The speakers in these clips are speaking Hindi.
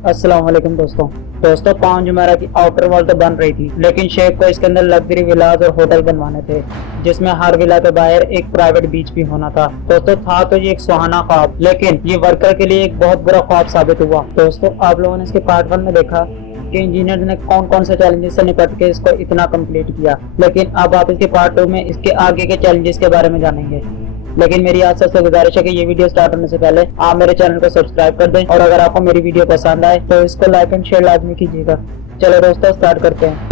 अस्सलाम वालेकुम दोस्तों पांच जुमेरा की आउटर वॉल तो बन रही थी, लेकिन शेख को इसके अंदर लग्जरी विलाज और होटल बनवाने थे, जिसमें हर विला के बाहर एक प्राइवेट बीच भी होना था। दोस्तों था तो ये एक सुहाना ख्वाब, लेकिन ये वर्कर के लिए एक बहुत बुरा ख्वाब साबित हुआ। दोस्तों आप लोगों ने इसके पार्ट 1 में देखा कि इंजीनियर ने कौन कौन से चैलेंजेस से निपट के इसको इतना कंप्लीट किया, लेकिन अब आप इसके पार्ट 2 में इसके आगे के चैलेंजेस के बारे में जानेंगे। लेकिन मेरी आप सबसे गुजारिश है कि ये वीडियो स्टार्ट होने से पहले आप मेरे चैनल को सब्सक्राइब कर दें, और अगर आपको मेरी वीडियो पसंद आए तो इसको लाइक एंड शेयर लाजमी कीजिएगा। चलो दोस्तों स्टार्ट करते हैं।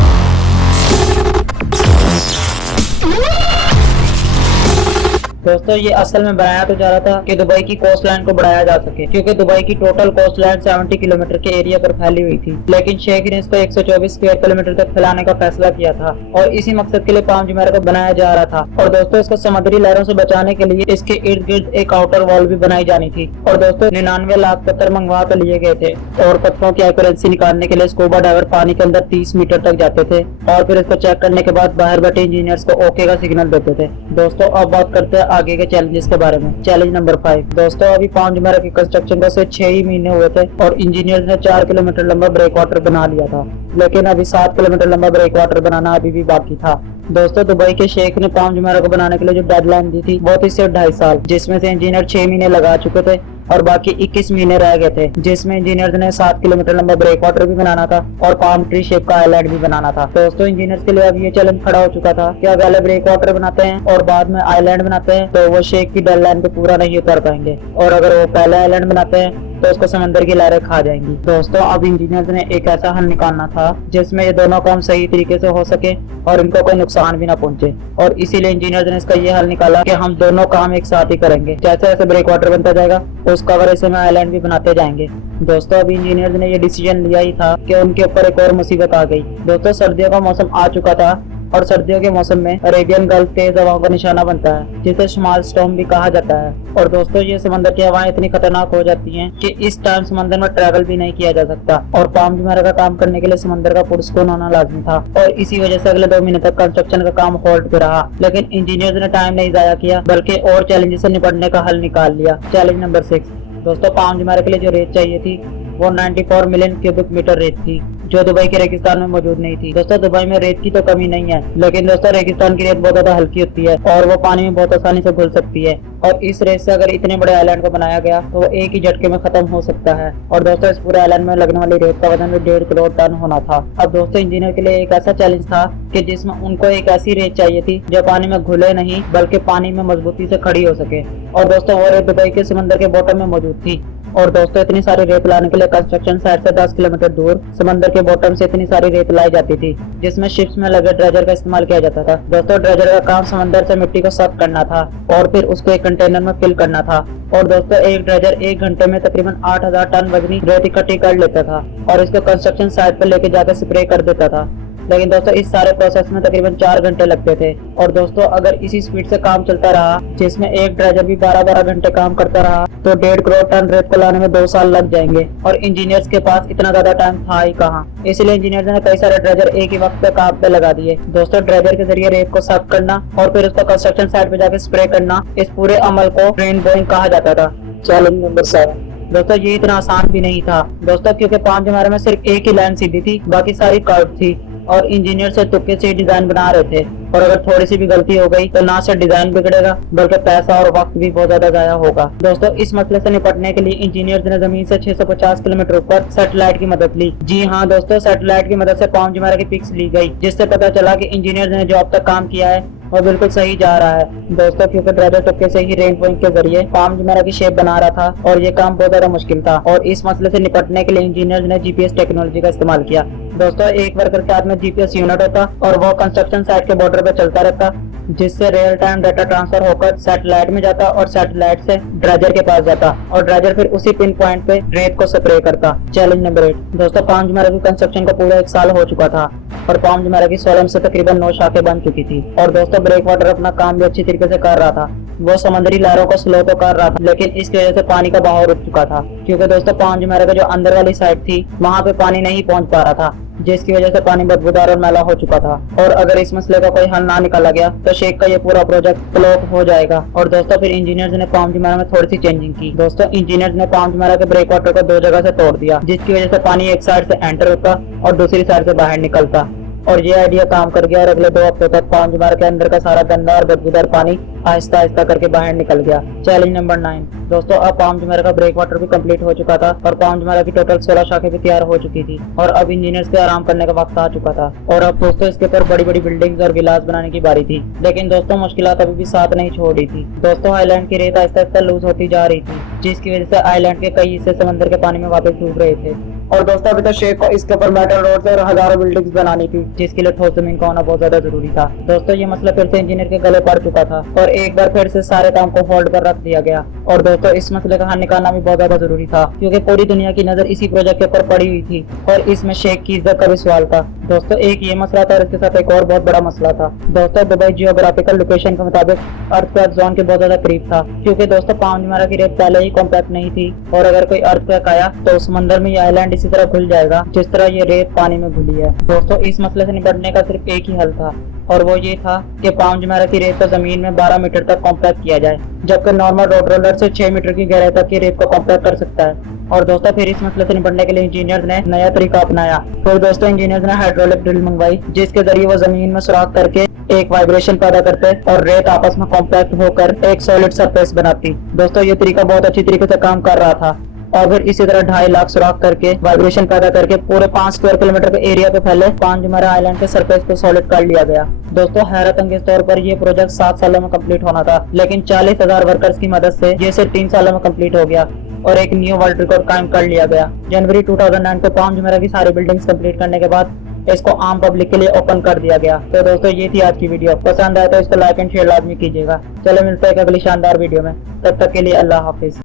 दोस्तों ये असल में बनाया तो जा रहा था कि दुबई की कोस्ट लाइन को बढ़ाया जा सके, क्योंकि दुबई की टोटल कोस्ट लाइन 70 किलोमीटर के एरिया पर फैली हुई थी, लेकिन शेख ने इसको 124 स्क्वायर किलोमीटर तक फैलाने का फैसला किया था, और इसी मकसद के लिए पांच जुमेरा को बनाया जा रहा था। और दोस्तों इसको समुद्री लहरों से बचाने के लिए इसके इर्द गिर्द एक आउटर वॉल भी बनाई जानी थी। और दोस्तों 99 लाख पत्थर मंगवा तो लिए गए थे, और पत्थरों की एक्यूरेंसी निकालने के लिए स्कूबा डाइवर पानी के अंदर 30 मीटर तक जाते थे, और फिर इसको चेक करने के बाद बाहर बैठे इंजीनियर्स को ओके का सिग्नल देते थे। दोस्तों अब बात करते हैं आगे के चैलेंजेस के बारे में। Challenge number 5। दोस्तों अभी पांच जुमेरा की कंस्ट्रक्शन को सिर्फ 6 ही महीने हुए थे, और इंजीनियर ने 4 किलोमीटर लंबा ब्रेक वाटर बना लिया था, लेकिन अभी 7 किलोमीटर लंबा ब्रेक वाटर बनाना अभी भी बाकी था। दोस्तों दुबई के शेख ने पांच जुमेरा को बनाने के लिए जो डेडलाइन दी थी वो थी सिर्फ 2.5 साल, जिसमें से इंजीनियर 6 महीने लगा चुके थे और बाकी 21 महीने रह गए थे, जिसमें इंजीनियर ने 7 किलोमीटर लंबा ब्रेक वाटर भी बनाना था और पाम ट्री शेप का आइलैंड भी बनाना था। दोस्तों इंजीनियर्स के लिए अब ये चैलेंज खड़ा हो चुका था कि अगर पहले ब्रेक वाटर बनाते हैं और बाद में आइलैंड बनाते हैं तो वो शेख की डेडलाइन पे पूरा नहीं उतर पाएंगे, और अगर वो पहले आइलैंड बनाते हैं तो उसको समंदर की लहरें खा जाएंगी। दोस्तों अब इंजीनियर्स ने एक ऐसा हल निकालना था जिसमें ये दोनों काम सही तरीके से हो सके और इनको कोई नुकसान भी ना पहुंचे, और इसीलिए इंजीनियर्स ने इसका ये हल निकाला कि हम दोनों काम एक साथ ही करेंगे। जैसे जैसे ब्रेक वाटर बनता जाएगा उसका वजह में आइलैंड भी बनाते जाएंगे। दोस्तों अभी इंजीनियर्स ने ये डिसीजन लिया ही था कि उनके ऊपर एक और मुसीबत आ गई। दोस्तों सर्दियों का मौसम आ चुका था, और सर्दियों के मौसम में अरेबियन गल्फ तेज हवाओं का निशाना बनता है, जिसे स्मॉल स्टॉर्म भी कहा जाता है। और दोस्तों ये समंदर की हवाएं इतनी खतरनाक हो जाती हैं कि इस टाइम समंदर में ट्रैवल भी नहीं किया जा सकता, और पाम जुमेरा का काम करने के लिए समंदर का पुरस्कून होना लाजमी था, और इसी वजह से अगले 2 महीने तक कंस्ट्रक्शन का काम होल्ड पे रहा। लेकिन इंजीनियर्स ने टाइम नहीं जाया किया, बल्कि और चैलेंजेस से निपटने का हल निकाल लिया। Challenge number 6। दोस्तों पाम जुमेरा के लिए जो रेत चाहिए थी वो 94 मिलियन क्यूबिक मीटर रेत थी, जो दुबई के रेगिस्तान में मौजूद नहीं थी। दोस्तों दुबई में रेत की तो कमी नहीं है, लेकिन दोस्तों रेगिस्तान की रेत बहुत ज्यादा हल्की होती है और वो पानी में बहुत आसानी से घुल सकती है, और इस रेत से अगर इतने बड़े आइलैंड को बनाया गया तो वो एक ही झटके में खत्म हो सकता है। और दोस्तों इस पूरे आइलैंड में लगने वाली रेत का वजन भी 1.5 करोड़ टन होना था। अब दोस्तों इंजीनियर के लिए एक ऐसा चैलेंज था कि जिसमें उनको एक ऐसी रेत चाहिए थी जो पानी में घुले नहीं बल्कि पानी में मजबूती से खड़ी हो सके, और दोस्तों वो रेत दुबई के समंदर के बॉटम में मौजूद थी। और दोस्तों इतनी सारी रेत लाने के लिए कंस्ट्रक्शन साइट से 10 किलोमीटर दूर समंदर के बॉटम से इतनी सारी रेत लाई जाती थी, जिसमें शिप्स में लगे ड्रेजर का इस्तेमाल किया जाता था। दोस्तों ड्रेजर का काम समंदर से मिट्टी को सक करना था और फिर उसको एक कंटेनर में फिल करना था। और दोस्तों एक ड्रेजर 1 घंटे में तकरीबन 8000 टन वजनी रेत इकट्ठी कर लेता था, और इसको कंस्ट्रक्शन साइट पर लेके जाकर स्प्रे कर देता था। लेकिन दोस्तों इस सारे प्रोसेस में तकरीबन 4 घंटे लगते थे। और दोस्तों अगर इसी स्पीड से काम चलता रहा, जिसमें एक ड्रेजर भी 12-12 घंटे काम करता रहा, तो 1.5 करोड़ टन रेत को लाने में 2 साल लग जाएंगे, और इंजीनियर्स के पास इतना ज्यादा टाइम था ही कहाँ। इसलिए इंजीनियर्स ने कई सारे ड्रेजर एक ही वक्त पे काम पे लगा दिए। दोस्तों ड्रेजर के जरिए रेत को साफ करना और फिर उसको कंस्ट्रक्शन साइट पे जाके स्प्रे करना, इस पूरे अमल को ट्रेन बोइंग कहा जाता था। Challenge number 7। दोस्तों ये इतना आसान भी नहीं था दोस्तों, क्योंकि पांच जुमेरा में सिर्फ एक ही लाइन सीधी थी, बाकी सारी कर्व थी, और इंजीनियर से तुक्के से डिजाइन बना रहे थे, और अगर थोड़ी सी भी गलती हो गई तो ना सिर्फ डिजाइन बिगड़ेगा बल्कि पैसा और वक्त भी बहुत ज्यादा जाया होगा। दोस्तों इस मसले से निपटने के लिए इंजीनियर्स ने जमीन से 650 किलोमीटर ऊपर सैटेलाइट की मदद ली। जी हाँ दोस्तों, सैटेलाइट की मदद से पांच जुमेरा की पिक्स ली गई, जिससे पता चला कि इंजीनियर्स ने जो अब तक काम किया है और बिल्कुल सही जा रहा है। दोस्तों क्योंकि ड्रेजर तुक्के से ही रेन पॉइंट के जरिए पाम जुमेरा की शेप बना रहा था, और ये काम बहुत ज्यादा मुश्किल था, और इस मसले से निपटने के लिए इंजीनियर्स ने जीपीएस टेक्नोलॉजी का इस्तेमाल किया। दोस्तों एक वर्कर के हाथ में जीपीएस यूनिट होता और वो कंस्ट्रक्शन साइट के बॉर्डर पे चलता रहता, जिससे रियल टाइम डाटा ट्रांसफर होकर सैटेलाइट में जाता और सैटेलाइट से ड्रेजर के पास जाता, और ड्रेजर फिर उसी पिन पॉइंट पे रेत को स्प्रे करता। Challenge number 8। दोस्तों पाम जुमेरा की कंस्ट्रक्शन को पूरा 1 साल हो चुका था, और पाम जुमेरा की सोलम से तकरीबन 9 शाखें बन चुकी थी, और दोस्तों ब्रेक वाटर अपना काम भी अच्छी तरीके से कर रहा था। वो समुद्री लहरों को स्लो तो कर रहा था, लेकिन इसकी वजह से पानी का बहाव रुक चुका था, क्योंकि दोस्तों पाम जुमेरा का जो अंदर वाली साइड थी वहाँ पे पानी नहीं पहुँच पा रहा था, जिसकी वजह से पानी बदबूदार और मैला हो चुका था। और अगर इस मसले का कोई हल ना निकाला गया तो शेख का ये पूरा प्रोजेक्ट फ्लॉप हो जाएगा। और दोस्तों फिर इंजीनियर्स ने पाम जुमेरा में थोड़ी सी चेंजिंग की। दोस्तों इंजीनियर्स ने पाम जुमेरा के ब्रेक वाटर को 2 जगह से तोड़ दिया, जिसकी वजह से पानी एक साइड से एंटर होता और दूसरी साइड से बाहर निकलता। और ये आइडिया काम कर गया और अगले 2 हफ्तों तक पाम जुमेरा के अंदर का सारा गंदा और बदबूदार पानी आहिस्ता आहिस्ता करके बाहर निकल गया। Challenge number 9। दोस्तों अब पाम जुमेरा का ब्रेक वाटर भी कंप्लीट हो चुका था और पाम जुमेरा की टोटल 16 शाखें भी तैयार हो चुकी थी और अब इंजीनियर्स के आराम करने का वक्त आ चुका था। और अब दोस्तों इसके ऊपर बड़ी बड़ी बिल्डिंग्स और विलास बनाने की बारी थी। लेकिन दोस्तों मुश्किलात अभी भी साथ नहीं छोड़ रही थी। दोस्तों आइलैंड की रेत आहिस्ता आहिस्ता लूज होती जा रही थी, जिसकी वजह से आइलैंड के कई हिस्से समंदर के पानी में वापस डूब रहे थे। और दोस्तों अभी तो शेख को इसके ऊपर मेटल रोड और हजारों बिल्डिंग्स बनानी थी, जिसके लिए ठोस जमीन का होना बहुत ज्यादा जरूरी था। दोस्तों ये मसला फिर से इंजीनियर के गले पड़ चुका था और एक बार फिर से सारे काम को होल्ड पर रख दिया गया। और दोस्तों इस मसले का हल निकालना भी बहुत ज्यादा जरूरी था, क्योंकि पूरी दुनिया की नजर इसी प्रोजेक्ट के ऊपर पड़ी हुई थी और इसमें शेख की इज्जत का भी सवाल था। दोस्तों एक ये मसला था और इसके साथ एक और बहुत बड़ा मसला था। दोस्तों दुबई जियोग्राफिकल लोकेशन के मुताबिक अर्थक्वेक जोन के बहुत ज्यादा करीब था, क्योंकि दोस्तों पाम जुमेरा की रेत पहले ही कॉम्पैक्ट नहीं थी और अगर कोई अर्थक्वेक आया तो समंदर में ये आइलैंड इसी तरह घुल जाएगा जिस तरह ये रेत पानी में घुली है। दोस्तों इस मसले से निपटने का सिर्फ एक ही हल था और वो ये था कि पाम जुमेरा की रेत को जमीन में 12 मीटर तक कॉम्पैक्ट किया जाए, जबकि नॉर्मल रोड रोलर से 6 मीटर की गहराई तक की रेत को कॉम्पैक्ट कर सकता है। और दोस्तों फिर इस मसले से निपटने के लिए इंजीनियर्स ने नया तरीका अपनाया। फिर दोस्तों इंजीनियर्स ने हाइड्रोलिक ड्रिल मंगवाई, जिसके जरिए वो जमीन में सुराख करके एक वाइब्रेशन पैदा करते और रेत आपस में कॉम्पैक्ट होकर एक सॉलिड सरफेस बनाती। दोस्तों ये तरीका बहुत अच्छी तरीके से काम कर रहा था और फिर इसी तरह 2.5 लाख सुराख करके वाइब्रेशन पैदा करके पूरे 5 स्क्वायर किलोमीटर के एरिया पे फैले पाम जुमेरा आइलैंड के सरफेस को सॉलिड कर लिया गया। दोस्तों हैरत अंगेज तौर पर ये प्रोजेक्ट 7 सालों में कंप्लीट होना था, लेकिन 40,000 वर्कर्स की मदद से ये सिर्फ 3 सालों में कंप्लीट हो गया और एक न्यू वर्ल्ड रिकॉर्ड कायम कर लिया गया। जनवरी 2009 को पाम जुमेरा की सारी बिल्डिंग्स कंप्लीट करने के बाद इसको आम पब्लिक के लिए ओपन कर दिया गया। तो दोस्तों ये थी आज की वीडियो। पसंद आए तो इसको लाइक एंड शेयर लाजमी कीजिएगा। चलो मिलते हैं एक अगली शानदार वीडियो में, तब तक के लिए अल्लाह हाफिज।